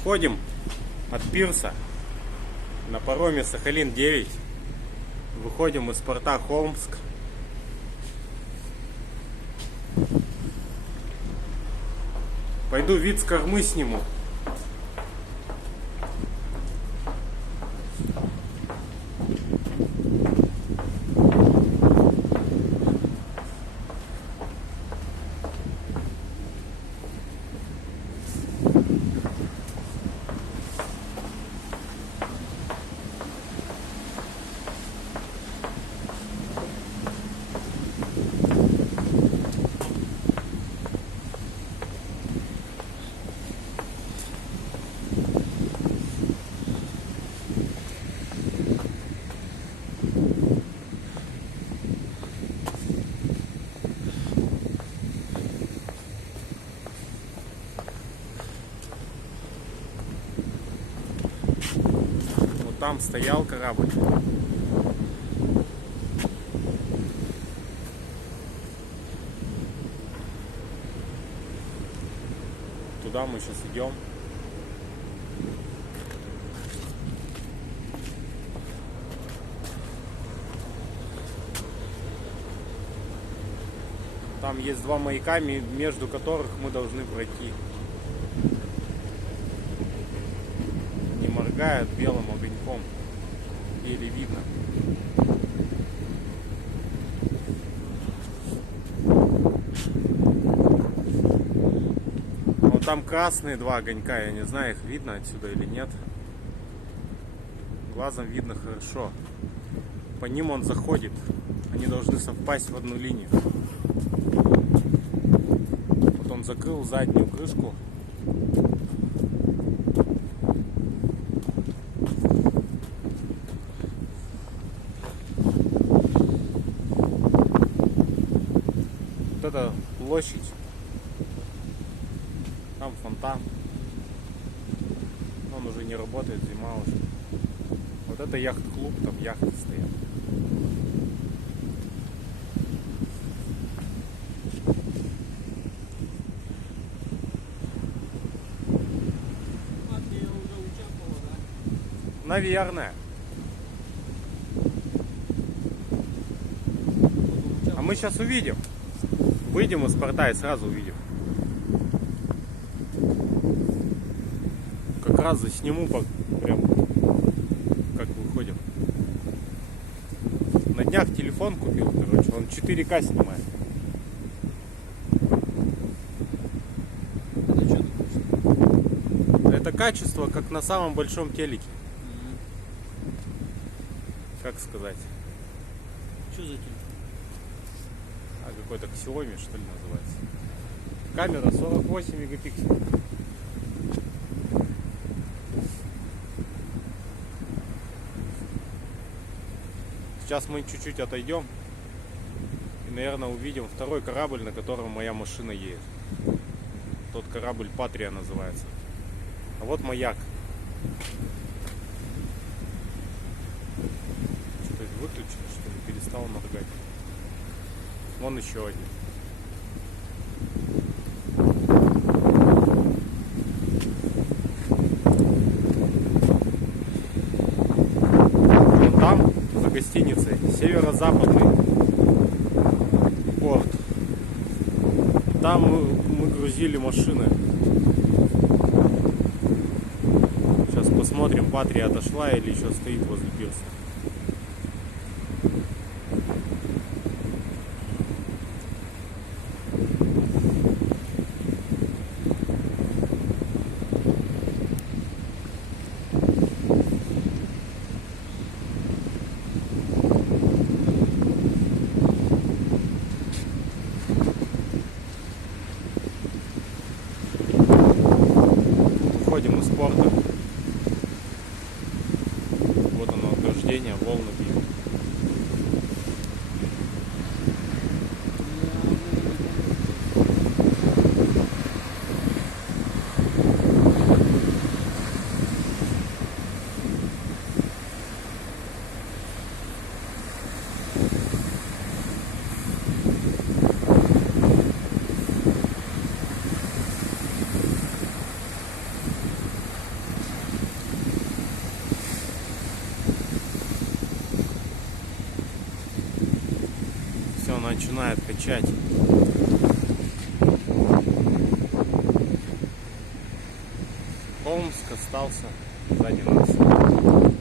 Отходим от пирса на пароме Сахалин-9. Выходим из порта Холмск. Пойду вид с кормы сниму. Там стоял корабль. Туда мы сейчас идем. Там есть два маяка, между которых мы должны пройти. Не моргает белым огоньком. Еле видно. Вот там красные два огонька. Я не знаю, их видно отсюда или нет. Глазом видно хорошо. По ним он заходит. Они должны совпасть в одну линию. Вот он закрыл заднюю крышку. Вот это площадь. Там фонтан. Он уже не работает, зима уже. Вот это яхт-клуб, там яхты стоят. Наверное. А мы сейчас увидим. Выйдем из порта и сразу увидим. Как раз засниму прям как выходим. На днях телефон купил, короче, он 4К снимает. Это качество как на самом большом телеке. Как сказать? Что за телефон? Какой-то Xiaomi, что ли, называется. Камера 48 мегапикселей. Сейчас мы чуть-чуть отойдем и, наверное, увидим второй корабль, на котором моя машина едет. Тот корабль Патрия называется. А вот маяк. Что-то выключили, что ли, перестал моргать. Вон еще один. Вон там, за гостиницей, северо-западный порт. Там мы грузили машины. Сейчас посмотрим, Патрия отошла или еще стоит возле пирса. Выходим из порта. Вот оно, ограждение. начинает качать. Омск остался сзади нас.